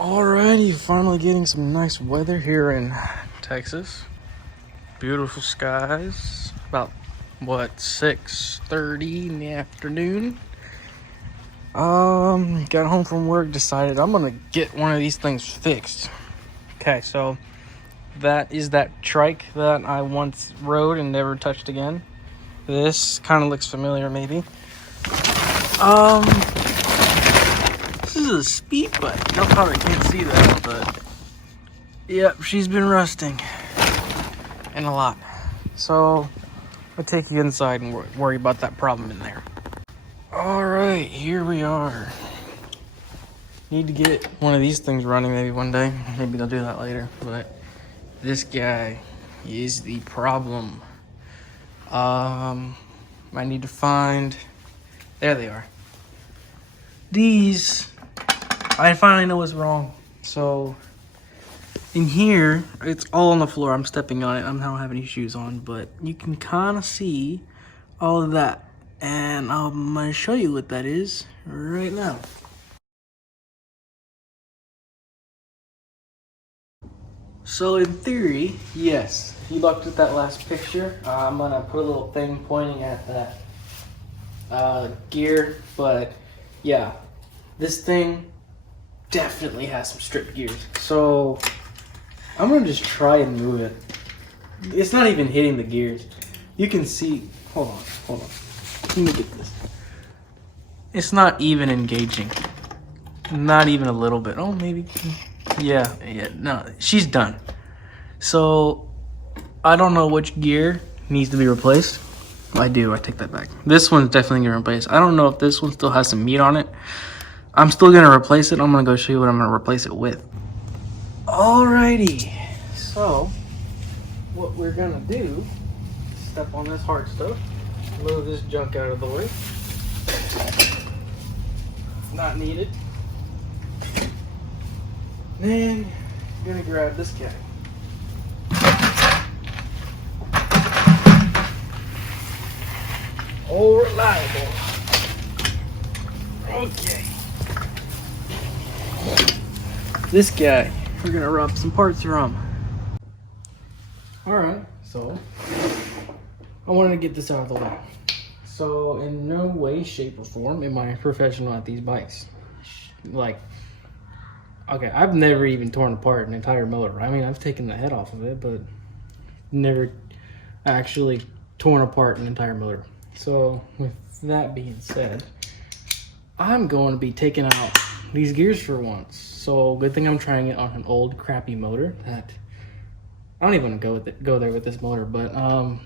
Alrighty, finally getting some nice weather here in Texas. Beautiful skies. About what, 6:30 in the afternoon. Got home from work, decided I'm gonna get one of these things fixed. Okay, so that is that trike that I once rode and never touched again. This kind of looks familiar, maybe. This is a speed bike. Y'all probably can't see that, but yep, she's been rusting. And a lot. So I'll take you inside and worry about that problem in there. Alright, here we are. Need to get one of these things running maybe one day. Maybe they'll do that later. But this guy is the problem. I need to find... There they are. These, I finally know what's wrong. So in here, it's all on the floor. I'm stepping on it. I don't have any shoes on, but you can kind of see all of that. And I'm going to show you what that is right now. So in theory, yes, if you looked at that last picture, I'm going to put a little thing pointing at that gear, but yeah, this thing definitely has some stripped gears. So I'm gonna just try and move it. It's not even hitting the gears. You can see, hold on. Let me get this. It's not even engaging. Not even a little bit. Oh, maybe. Yeah, no, she's done. So I don't know which gear needs to be replaced. I take that back. This one's definitely gonna replace. I don't know if this one still has some meat on it. I'm still gonna replace it. I'm gonna go show you what I'm gonna replace it with. Alrighty, so what we're gonna do, step on this hard stuff, move this junk out of the way. Not needed. Then I'm gonna grab this guy. All reliable. Okay. This guy, we're gonna rub some parts from. Alright, so I wanted to get this out of the way. So in no way, shape, or form am I a professional at these bikes. Like, okay, I've never even torn apart an entire motor. I mean, I've taken the head off of it, but never actually torn apart an entire motor. So with that being said, I'm going to be taking out these gears for once. So good thing I'm trying it on an old crappy motor that I don't even want to go there with this motor, but I'm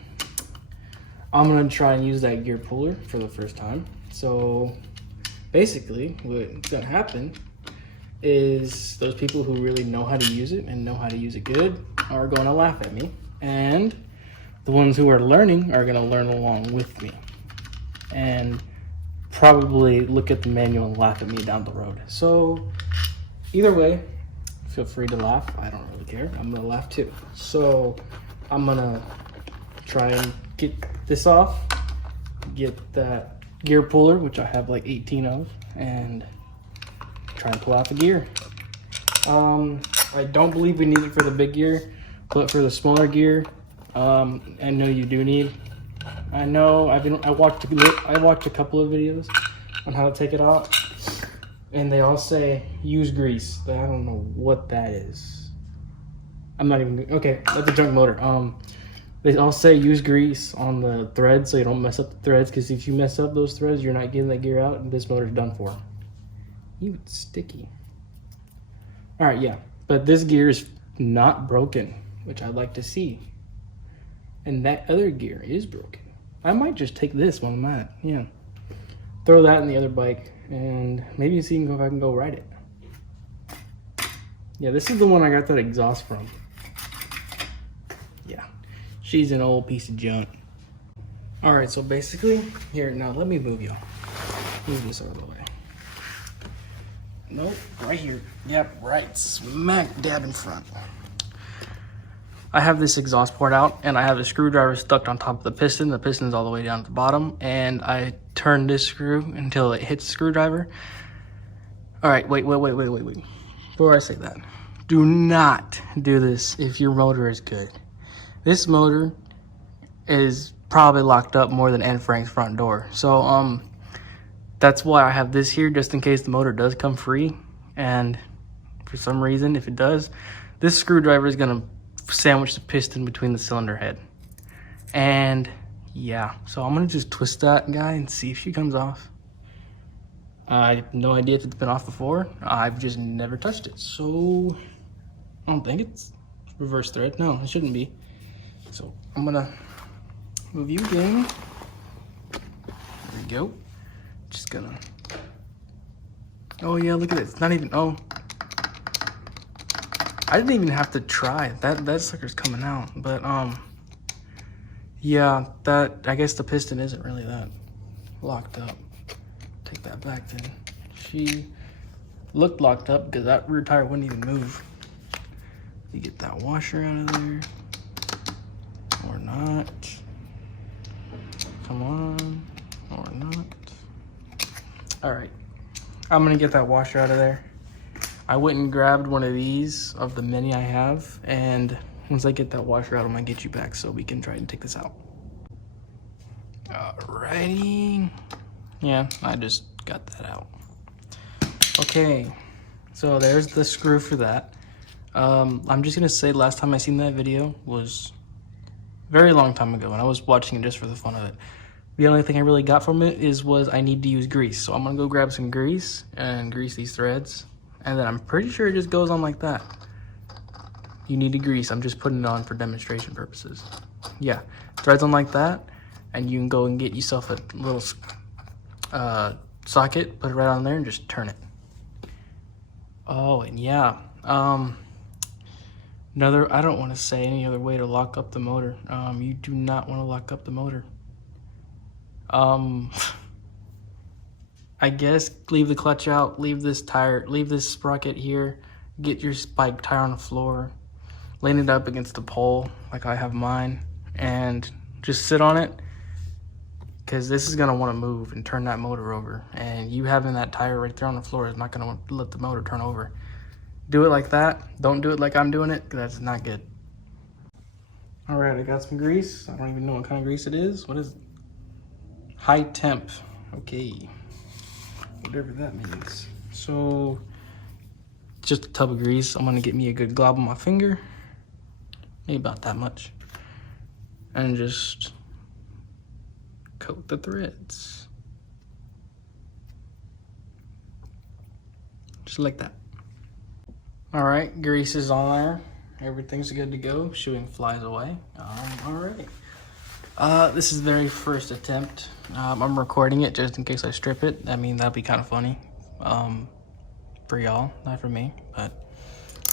going to try and use that gear puller for the first time. So basically what's going to happen is those people who really know how to use it and know how to use it good are going to laugh at me, and the ones who are learning are going to learn along with me and probably look at the manual and laugh at me down the road. So either way, feel free to laugh. I don't really care. I'm going to laugh too. So I'm going to try and get this off, get that gear puller, which I have like 18 of, and try and pull out the gear. I don't believe we need it for the big gear, but for the smaller gear, I know you do need. I know I watched a couple of videos on how to take it out, and they all say use grease. I don't know what that is. I'm not even okay. That's a junk motor. They all say use grease on the threads so you don't mess up the threads, because if you mess up those threads, you're not getting that gear out, and this motor's done for. Even sticky. All right, yeah, but this gear is not broken, which I'd like to see. And that other gear is broken. I might just take this one, Matt. Yeah. Throw that in the other bike, and maybe see if I can go ride it. Yeah, this is the one I got that exhaust from. Yeah, she's an old piece of junk. All right, so basically, here, now let me move you. Move this out of the way. Nope, right here. Yep, right smack dab in front. I have this exhaust port out, and I have a screwdriver stuck on top of the piston. The piston's all the way down at the bottom, and I turn this screw until it hits the screwdriver. All right, wait. before I say that, do not do this if your motor is good. This motor is probably locked up more than Anne Frank's front door. So that's why I have this here, just in case the motor does come free. And for some reason, if it does, this screwdriver is gonna sandwich the piston between the cylinder head. And yeah, so I'm gonna just twist that guy and see if she comes off. I have no idea if it's been off before. I've just never touched it. So I don't think it's reverse thread. No, it shouldn't be. So I'm gonna move you again. There we go. Just gonna, oh yeah, look at it. It's not even, oh. I didn't even have to try. That sucker's coming out. But yeah, I guess the piston isn't really that locked up. Take that back then. She looked locked up because that rear tire wouldn't even move. You get that washer out of there. Or not. Come on. Or not. Alright. I'm gonna get that washer out of there. I went and grabbed one of these of the many I have, and once I get that washer out, I'm gonna get you back so we can try and take this out. Alrighty. Yeah, I just got that out. Okay, so there's the screw for that. I'm just gonna say last time I seen that video was a very long time ago, and I was watching it just for the fun of it. The only thing I really got from it was I need to use grease. So I'm gonna go grab some grease and grease these threads. And then I'm pretty sure it just goes on like that. You need to grease, I'm just putting it on for demonstration purposes. Yeah, threads on like that, and you can go and get yourself a little socket, put it right on there and just turn it. Oh, and yeah, I don't want to say any other way to lock up the motor. You do not want to lock up the motor. I guess leave the clutch out, leave this sprocket here, get your spike tire on the floor, lean it up against the pole like I have mine, and just sit on it, because this is going to want to move and turn that motor over, and you having that tire right there on the floor is not going to let the motor turn over. Do it like that. Don't do it like I'm doing it, because that's not good. All right, I got some grease. I don't even know what kind of grease it is. What is it? High temp. Okay. Whatever that means. So, just a tub of grease. I'm going to get me a good glob on my finger. Maybe about that much. And just coat the threads. Just like that. All right, grease is on there. Everything's good to go. Shooing flies away. All right. This is the very first attempt. I'm recording it just in case I strip it. I mean, that'd be kind of funny. For y'all, not for me. But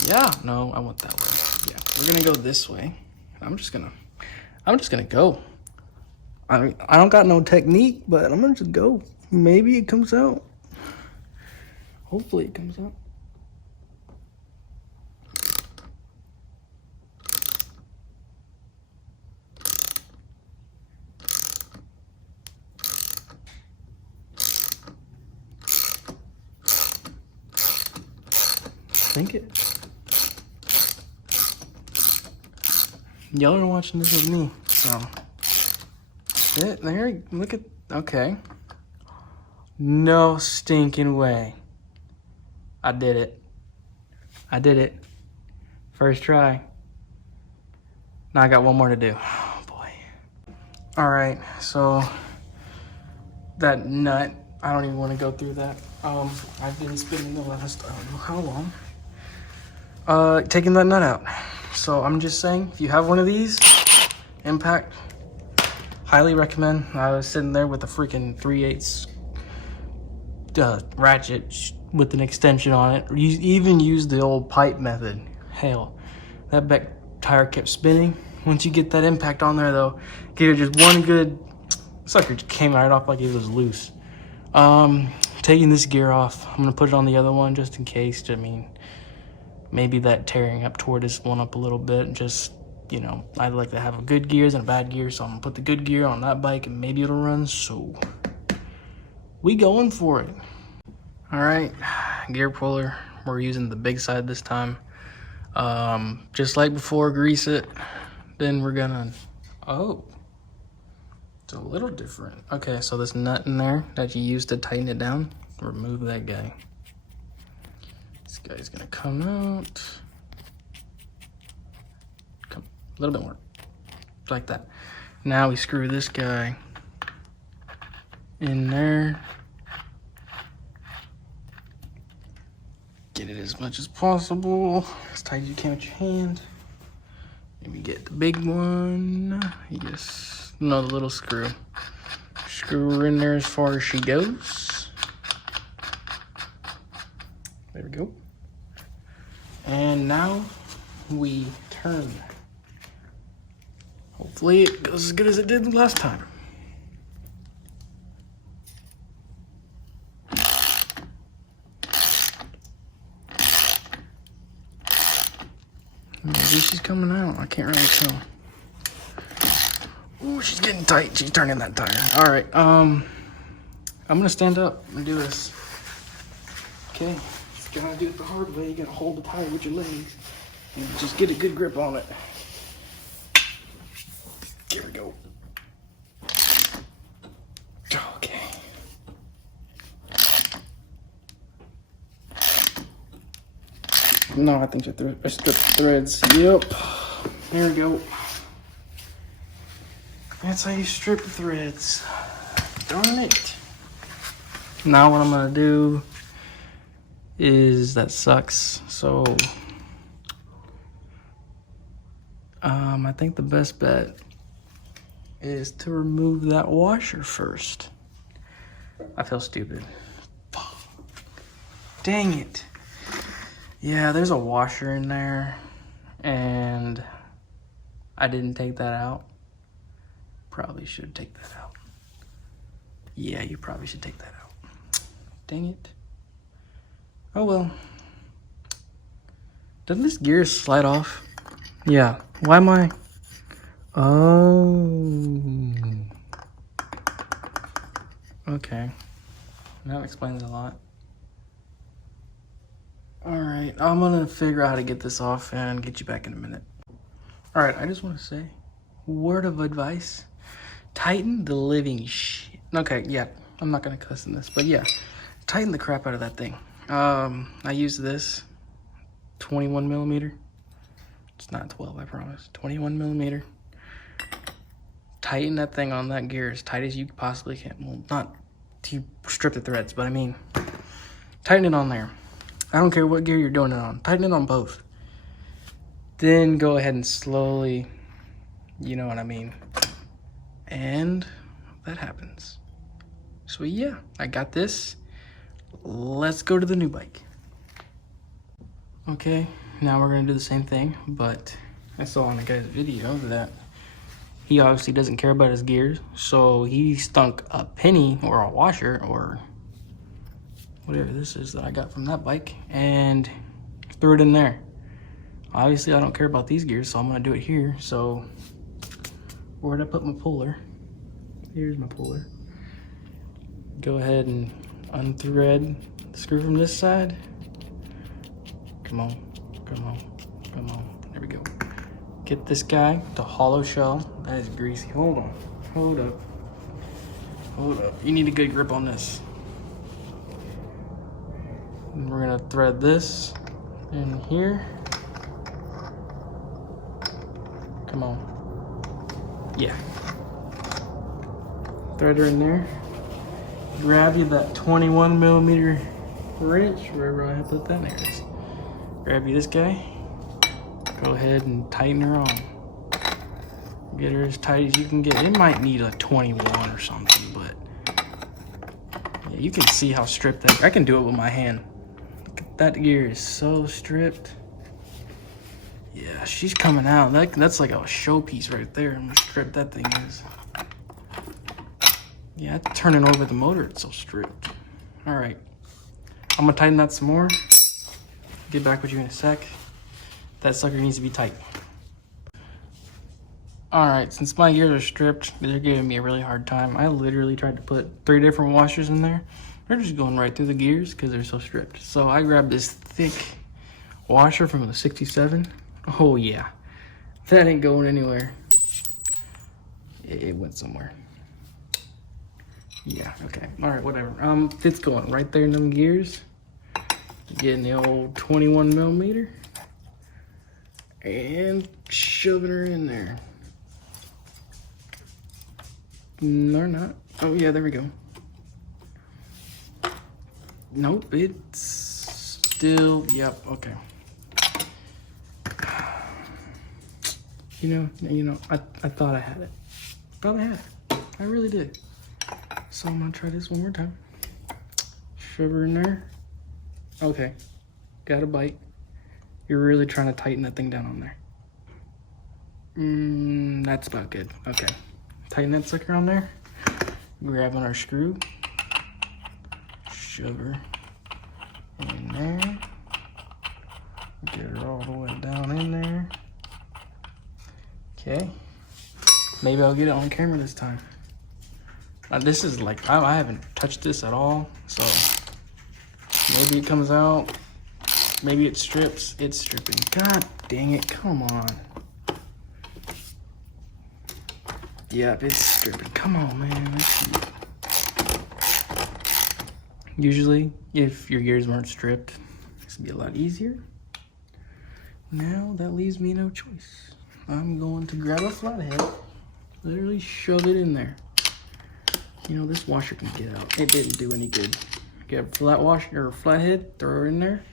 yeah, no, I went that way. Yeah, we're gonna go this way. I'm just gonna go. I mean, I don't got no technique, but I'm gonna just go. Maybe it comes out. Hopefully it comes out. Think it. Y'all are watching this with me, so there. Look at, okay. No stinking way. I did it. First try. Now I got one more to do. Oh boy. All right, so that nut, I don't even want to go through that. I've been spending the last, I don't know how long, taking that nut out. So I'm just saying, if you have one of these, impact, highly recommend. I was sitting there with a freaking 3/8 ratchet with an extension on it. You even use the old pipe method. Hell, that back tire kept spinning. Once you get that impact on there though, give it just one good, sucker just came right off like it was loose. Taking this gear off, I'm gonna put it on the other one just in case. I mean, maybe that tearing up toward this one up a little bit. Just, you know, I'd like to have a good gears and a bad gear, so I'm gonna put the good gear on that bike and maybe it'll run. So we going for it. All right, gear puller We're using the big side this time. Just like before, grease it. Then we're gonna, oh, it's a little different. Okay, so this nut in there that you used to tighten it down, remove that guy. This guy's gonna come out. Come, a little bit more, like that. Now we screw this guy in there. Get it as much as possible, as tight as you can with your hand. Maybe get the big one. You just, no, the little screw. Screw her in there as far as she goes. There we go. And now we turn. Hopefully it goes as good as it did last time. Maybe she's coming out. I can't really tell. Ooh, she's getting tight. She's turning that tire. All right. I'm gonna stand up and do this. Okay. You gotta do it the hard way. You gotta hold the tire with your legs and just get a good grip on it. Here we go. Okay. No, I think I stripped the threads. Yep. Here we go. That's how you strip the threads. Darn it. Now what I'm gonna do is, that sucks. So, I think the best bet is to remove that washer first. I feel stupid. Dang it. Yeah, there's a washer in there, and I didn't take that out. Probably should take that out. Yeah, you probably should take that out. Dang it. Oh well. Doesn't this gear slide off? Yeah. Why am I? Oh. Okay. That explains a lot. Alright, I'm gonna figure out how to get this off and get you back in a minute. Alright, I just want to say, word of advice, tighten the living shit. Okay, yeah, I'm not gonna cuss in this, but yeah, tighten the crap out of that thing. I use this 21 millimeter. It's not 12, I promise. 21 millimeter. Tighten that thing on that gear as tight as you possibly can. Well, not to strip the threads, but I mean, tighten it on there. I don't care what gear you're doing it on. Tighten it on both. Then go ahead and slowly, you know what I mean. And that happens. So yeah, I got this. Let's go to the new bike. Okay, now we're gonna do the same thing, but I saw on the guy's video that he obviously doesn't care about his gears, so he stunk a penny or a washer or whatever this is that I got from that bike and threw it in there. Obviously I don't care about these gears, so I'm gonna do it here. So where'd I put my puller? Here's my puller. Go ahead and unthread the screw from this side. Come on, come on, come on. There we go. Get this guy, the hollow shell. That is greasy. Hold on, hold up, hold up. You need a good grip on this. And we're gonna thread this in here. Come on. Yeah. Thread her in there. Grab you that 21 millimeter wrench, wherever I put that, there it is. Grab you this guy. Go ahead and tighten her on. Get her as tight as you can get. It might need a 21 or something, but yeah, you can see how stripped that. I can do it with my hand. That gear is so stripped. Yeah, she's coming out. That's like a showpiece right there. I'm gonna strip that thing is. Yeah, turning over the motor, it's so stripped. All right, I'm gonna tighten that some more. Get back with you in a sec. That sucker needs to be tight. All right, since my gears are stripped, they're giving me a really hard time. I literally tried to put 3 different washers in there. they're just going right through the gears because they're so stripped. So I grabbed this thick washer from the 67. Oh yeah, that ain't going anywhere. It went somewhere. Yeah, okay, all right, whatever. It's going right there in them gears. Getting the old 21 millimeter and shoving her in there. No, they're not. Oh yeah, there we go. Nope, it's still, yep, okay. You know, I thought I had it. Thought I had it. I really did. So I'm gonna try this one more time. Shove her in there. Okay, got a bite. You're really trying to tighten that thing down on there. That's about good. Okay, tighten that sucker on there. Grabbing our screw. Shove her in there. Get her all the way down in there. Okay. Maybe I'll get it on camera this time. This is like, I haven't touched this at all, so maybe it comes out. Maybe it strips. It's stripping. God dang it, come on. Yep, it's stripping. Come on, man. Usually, if your gears weren't stripped, this would be a lot easier. Now, that leaves me no choice. I'm going to grab a flathead, literally shove it in there. You know, this washer can get out. It didn't do any good. Get a flat washer or flathead, throw her in there.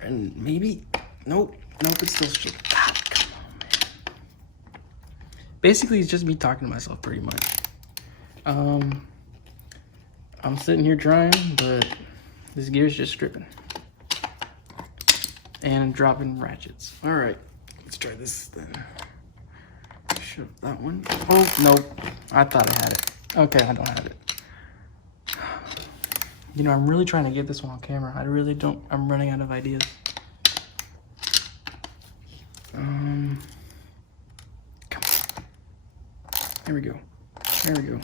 And maybe, nope, it's still stripping. God, come on, man. Basically, it's just me talking to myself pretty much. I'm sitting here trying, but this gear's just stripping. And dropping ratchets. All right, let's try this then. Shove that one. Oh, nope, I thought I had it. Okay, I don't have it. You know, I'm really trying to get this one on camera. I really don't, I'm running out of ideas. Come on. There we go. There we go.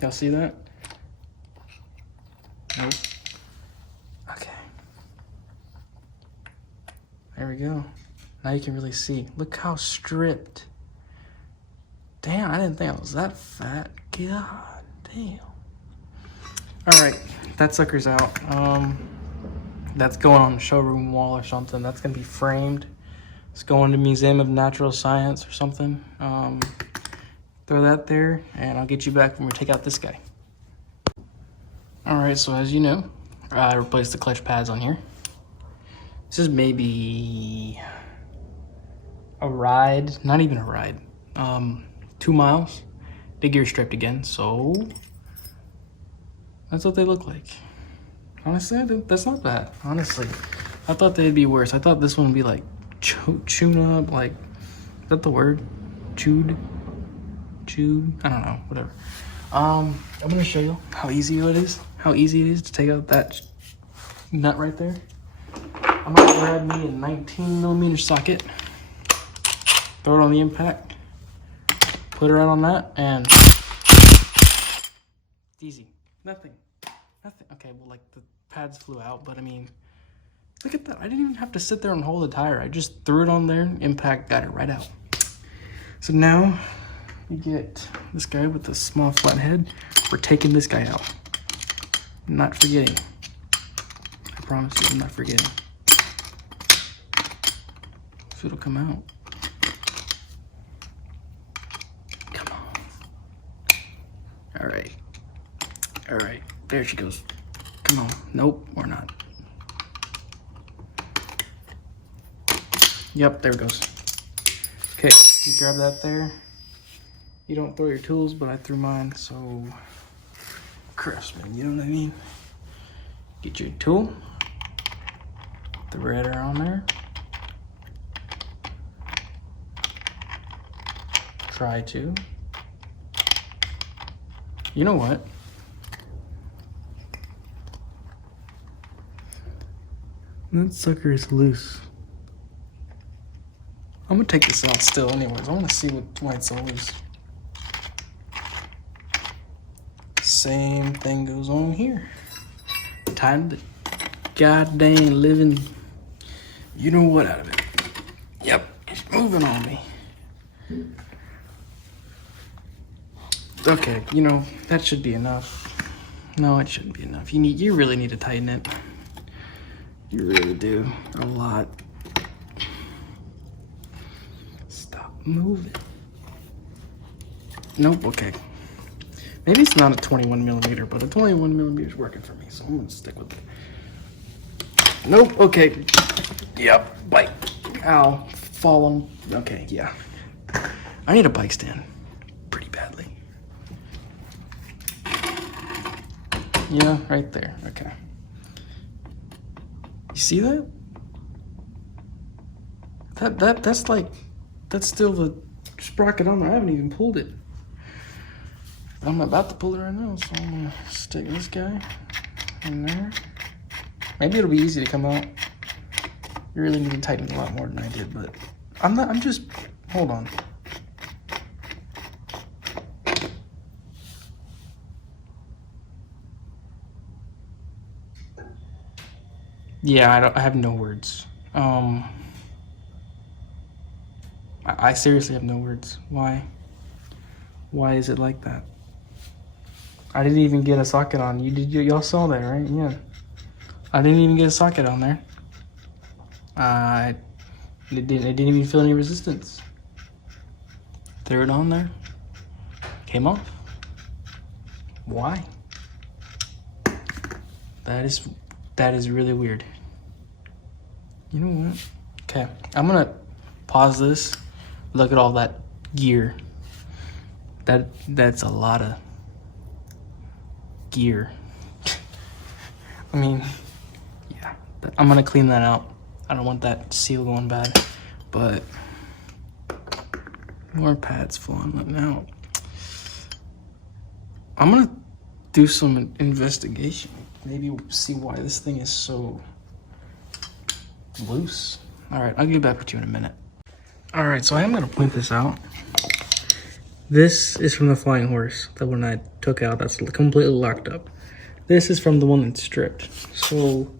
Y'all see that? Nope. Okay. There we go. Now you can really see. Look how stripped. Damn, I didn't think I was that fat. God damn. All right, that sucker's out. That's going on the showroom wall or something. That's gonna be framed. It's going to Museum of Natural Science or something. Throw that there, and I'll get you back when we take out this guy. All right, so as you know, I replaced the clutch pads on here. This is maybe a ride, not even a ride. 2 miles. The gear stripped again, so that's what they look like. Honestly, that's not bad. Honestly, I thought they'd be worse. I thought this one would be like chewed up, like, is that the word? Chewed? I don't know, whatever. I'm gonna show you how easy it is. How easy it is to take out that nut right there. I'm gonna grab me a 19 millimeter socket, throw it on the impact, put it right on that, and it's easy. Nothing. Okay, well, like, the pads flew out, but I mean, look at that. I didn't even have to sit there and hold the tire. I just threw it on there, impact got it right out. So now you get this guy with the small flat head. We're taking this guy out. I'm not forgetting. I promise you, I'm not forgetting. If it'll come out. Come on. All right. All right. There she goes. Come on. Nope, we're not. Yep, there it goes. Okay, you grab that there. You don't throw your tools, but I threw mine, so craftsman, you know what I mean? Get your tool, the redder on there. Try to. You know what? That sucker is loose. I'm gonna take this out still anyways. I wanna see why it's so loose. Same thing goes on here. Tighten the goddamn living, you know what, out of it. Yep, it's moving on me. Okay, you know, that should be enough. No, it shouldn't be enough. You really need to tighten it. You really do. A lot. Stop moving. Nope, okay. Maybe it's not a 21 millimeter, but a 21 millimeter is working for me, so I'm gonna stick with it. Nope, okay. Yep, bite. Ow, fallen. Okay, yeah. I need a bike stand pretty badly. Yeah, right there, okay. You see that? That's like, that's still the sprocket on there. I haven't even pulled it. I'm about to pull it right now, so I'm gonna stick this guy in there. Maybe it'll be easy to come out. You really need to tighten a lot more than I did, but I'm just, hold on. Yeah, I have no words. I seriously have no words. Why? Why is it like that? I didn't even get a socket on. Y'all saw that, right? Yeah. I didn't even get a socket on there. It didn't even feel any resistance. Threw it on there. Came off. Why? That is really weird. You know what? Okay, I'm gonna pause this. Look at all that gear. That's a lot of gear. I mean, yeah, I'm gonna clean that out. I don't want that seal going bad, but more pads falling out. I'm gonna do some investigation. Maybe see why this thing is so loose. All right, I'll get back with you in a minute. All right, so I am gonna point this out. This is from the Flying Horse, the one I took out that's completely locked up. This is from the one that's stripped. So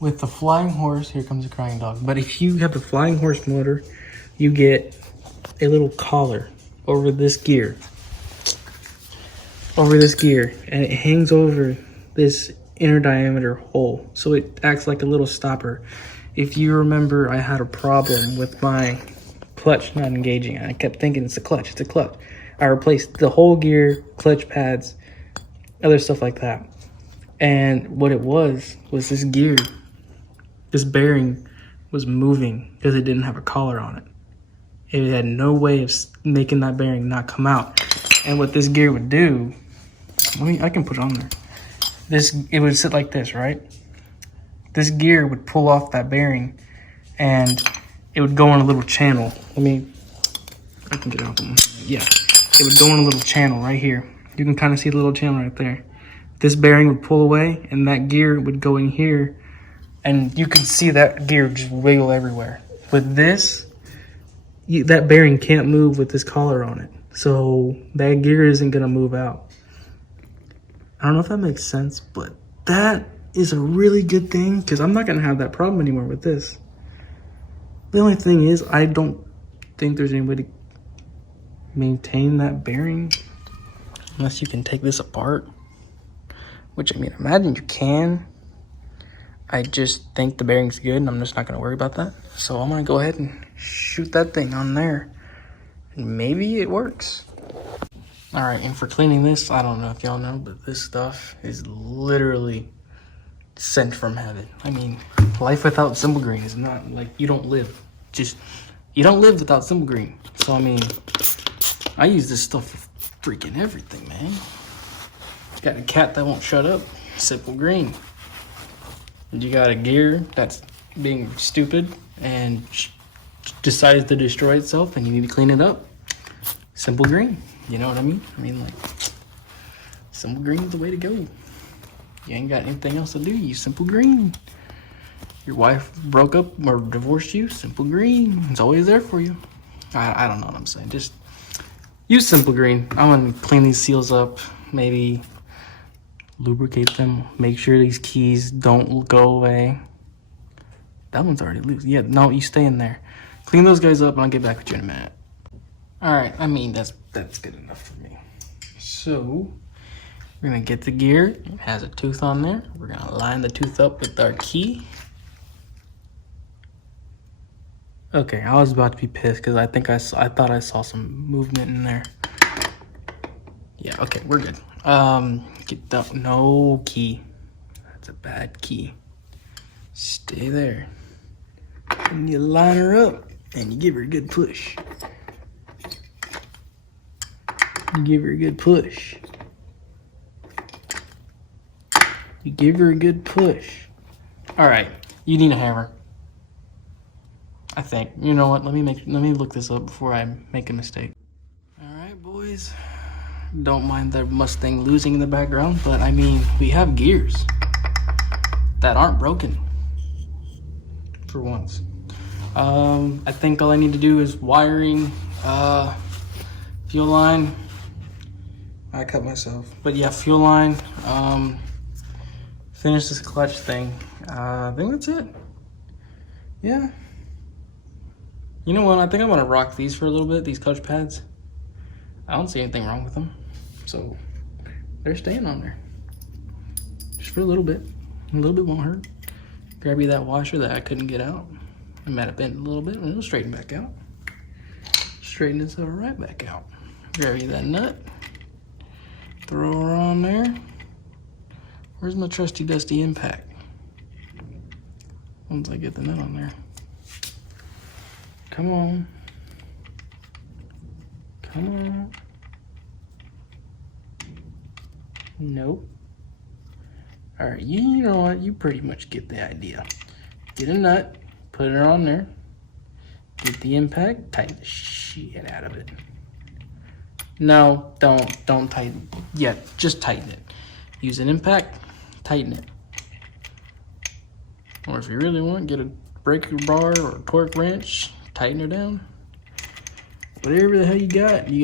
with the Flying Horse, here comes a crying dog. But if you have the Flying Horse motor, you get a little collar over this gear. And it hangs over this inner diameter hole. So it acts like a little stopper. If you remember, I had a problem with my clutch not engaging. I kept thinking it's a clutch. I replaced the whole gear, clutch pads, other stuff like that. And what it was this gear, this bearing was moving because it didn't have a collar on it. It had no way of making that bearing not come out. And what this gear would do, I can put it on there. It would sit like this, right? This gear would pull off that bearing and it would go in a little channel. I can get out one. Yeah, it would go in a little channel right here. You can kind of see the little channel right there. This bearing would pull away and that gear would go in here and you could see that gear just wiggle everywhere. With this, that bearing can't move with this collar on it. So that gear isn't gonna move out. I don't know if that makes sense, but that is a really good thing because I'm not gonna have that problem anymore with this. The only thing is, I don't think there's any way to maintain that bearing unless you can take this apart, which I imagine you can. I just think the bearing's good and I'm just not gonna worry about that. So I'm gonna go ahead and shoot that thing on there and maybe it works. All right, and for cleaning this, I don't know if y'all know, but this stuff is literally sent from heaven. Life without Simple Green is not like you don't live without Simple Green. So I use this stuff for freaking everything, man. Got a cat that won't shut up, Simple Green. And you got a gear that's being stupid and decides to destroy itself and you need to clean it up, Simple Green. You know what I mean? Simple Green is the way to go. You ain't got anything else to do, use Simple Green. Your wife broke up or divorced you, Simple Green. It's always there for you. I don't know what I'm saying. Just use Simple Green. I'm gonna clean these seals up, maybe lubricate them. Make sure these keys don't go away. That one's already loose. Yeah, no, you stay in there. Clean those guys up and I'll get back with you in a minute. All right, I mean, that's good enough for me. So we're gonna get the gear. It has a tooth on there. We're gonna line the tooth up with our key. Okay, I was about to be pissed because I thought I saw some movement in there. Yeah, okay, we're good. Get the, no key. That's a bad key. Stay there. And you line her up and you give her a good push. You give her a good push. You give her a good push. All right, you need a hammer. I think. You know what? Let me look this up before I make a mistake. All right, boys. Don't mind the Mustang losing in the background, but I mean, we have gears that aren't broken for once. I think all I need to do is wiring, fuel line. I cut myself, but yeah, fuel line. Finish this clutch thing. I think that's it. Yeah. You know what? I think I'm gonna rock these for a little bit. These clutch pads. I don't see anything wrong with them, so they're staying on there just for a little bit. A little bit won't hurt. Grab you that washer that I couldn't get out. I might have bent a little bit, and it'll straighten back out. Straighten itself right back out. Grab you that nut. Throw her on there. Where's my trusty dusty impact? Once I get the nut on there. Come on. Come on. Nope. All right, you know what? You pretty much get the idea. Get a nut, put it on there. Get the impact, tighten the shit out of it. No, don't tighten. Yeah, just tighten it. Use an impact, tighten it. Or if you really want, get a breaker bar or a torque wrench, tighten her down. Whatever the hell you got. You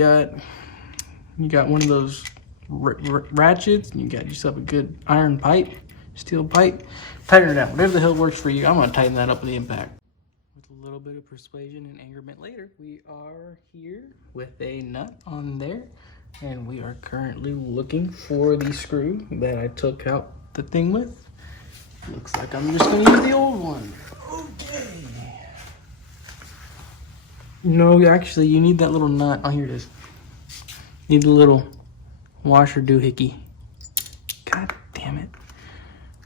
got one of those ratchets, and you got yourself a good iron pipe, steel pipe. Tighten her down. Whatever the hell works for you. I'm gonna tighten that up with the impact. With a little bit of persuasion and angerment later, we are here with a nut on there, and we are currently looking for the screw that I took out the thing with. Looks like I'm just gonna use the old one. Okay. No, actually, you need that little nut. Oh, here it is. Need the little washer doohickey. God damn it.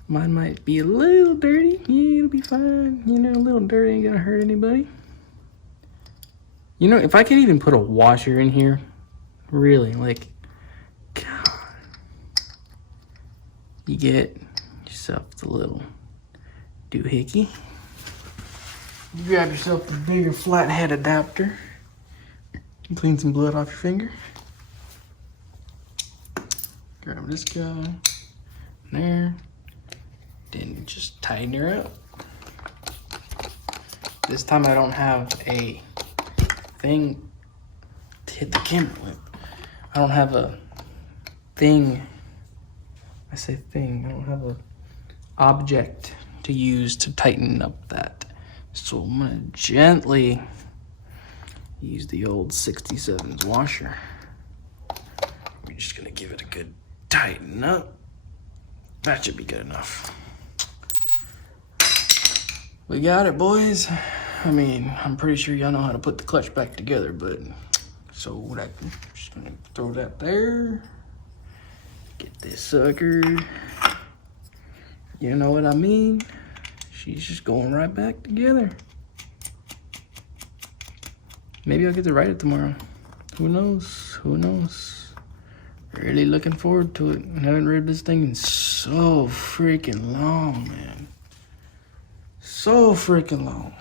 Mine might be a little dirty. Yeah, it'll be fine. You know, a little dirt ain't gonna hurt anybody. You know, if I could even put a washer in here, really, like, God. You get yourself the little doohickey. You grab yourself the bigger flathead adapter. You clean some blood off your finger. Grab this guy. There. Then just tighten her up. This time I don't have a thing to hit the camera with. I don't have a thing. I say thing. I don't have a object to use to tighten up that. So I'm gonna gently use the old 67's washer. We're just gonna give it a good tighten up. That should be good enough. We got it, boys. I mean, I'm pretty sure y'all know how to put the clutch back together, but so that, I'm just gonna throw that there. Get this sucker. You know what I mean? She's just going right back together. Maybe I'll get to ride it tomorrow. Who knows? Who knows? Really looking forward to it. I haven't read this thing in so freaking long, man. So freaking long.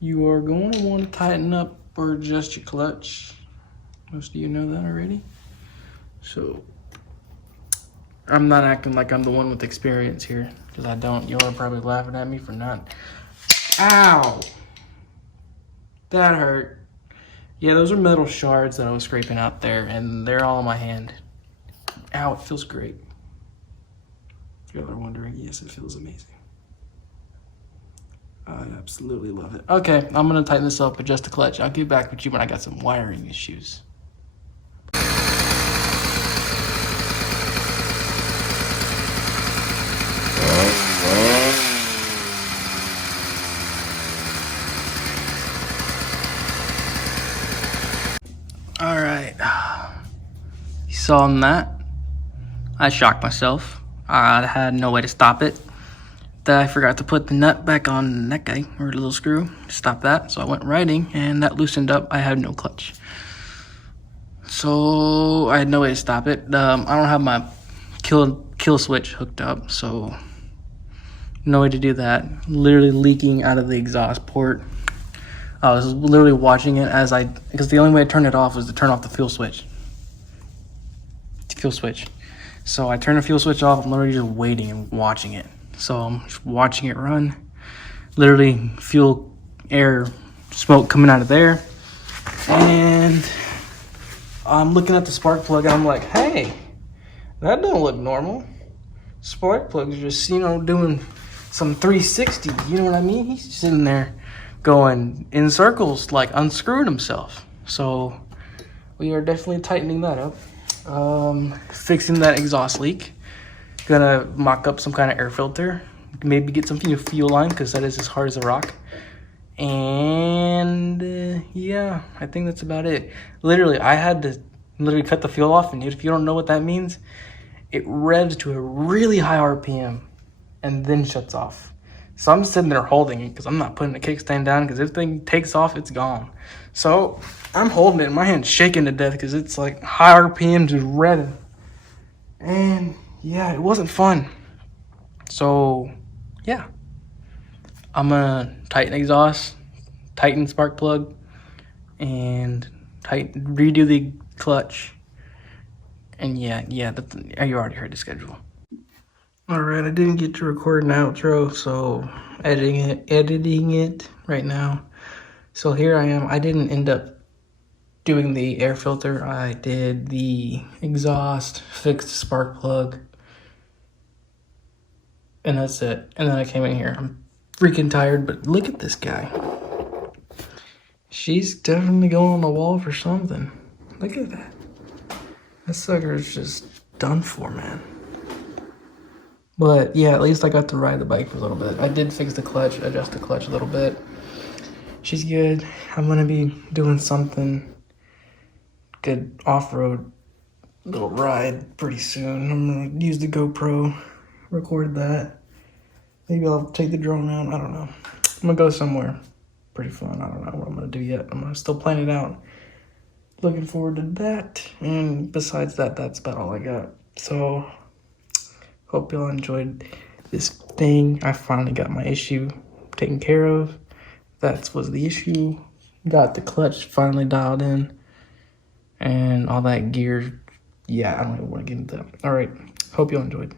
You are going to want to tighten up or adjust your clutch. Most of you know that already. So, I'm not acting like I'm the one with experience here, because I don't. Y'all are probably laughing at me for not. Ow! That hurt. Yeah, those are metal shards that I was scraping out there, and they're all on my hand. Ow, it feels great. If y'all are wondering, yes, it feels amazing. I absolutely love it. Okay, I'm gonna tighten this up, adjust the clutch. I'll get back with you when I got some wiring issues. All right, you saw that? I shocked myself. I had no way to stop it. I forgot to put the nut back on that guy, or the little screw, to stop that. So I went riding, and that loosened up. I had no clutch. So I had no way to stop it. I don't have my kill switch hooked up, so no way to do that. Literally leaking out of the exhaust port. I was literally watching it because the only way to turn it off was to turn off the fuel switch. So I turned the fuel switch off. I'm literally just waiting and watching it. So I'm just watching it run. Literally fuel, air, smoke coming out of there. And I'm looking at the spark plug and I'm like, hey, that don't look normal. Spark plug's just, doing some 360. You know what I mean? He's sitting there going in circles, like unscrewing himself. So we are definitely tightening that up. Fixing that exhaust leak. Gonna mock up some kind of air filter. Maybe get some fuel line, because that is as hard as a rock. And yeah, I think that's about it. Literally, I had to cut the fuel off, and if you don't know what that means, it revs to a really high RPM and then shuts off. So I'm sitting there holding it because I'm not putting the kickstand down, because if the thing takes off, it's gone. So I'm holding it, and my hand's shaking to death because it's like high RPM, just revving. And yeah, it wasn't fun. So yeah, I'm gonna tighten exhaust, tighten spark plug, and redo the clutch. And yeah, you already heard the schedule. All right, I didn't get to record an outro, so editing it right now. So here I am. I didn't end up doing the air filter. I did the exhaust, fixed the spark plug, and that's it. And then I came in here. I'm freaking tired, but look at this guy. She's definitely going on the wall for something. Look at that. That sucker is just done for, man. But yeah, at least I got to ride the bike for a little bit. I did fix the clutch, adjust the clutch a little bit. She's good. I'm gonna be doing something good off-road little ride pretty soon. I'm gonna use the GoPro, record that. Maybe I'll take the drone out. I don't know. I'm gonna go somewhere pretty fun. I don't know what I'm gonna do yet. I'm gonna still plan it out. Looking forward to that. And besides that, that's about all I got. So hope y'all enjoyed this thing. I finally got my issue taken care of. That was the issue. Got the clutch finally dialed in. And all that gear. Yeah, I don't even want to get into that. All right. Hope y'all enjoyed.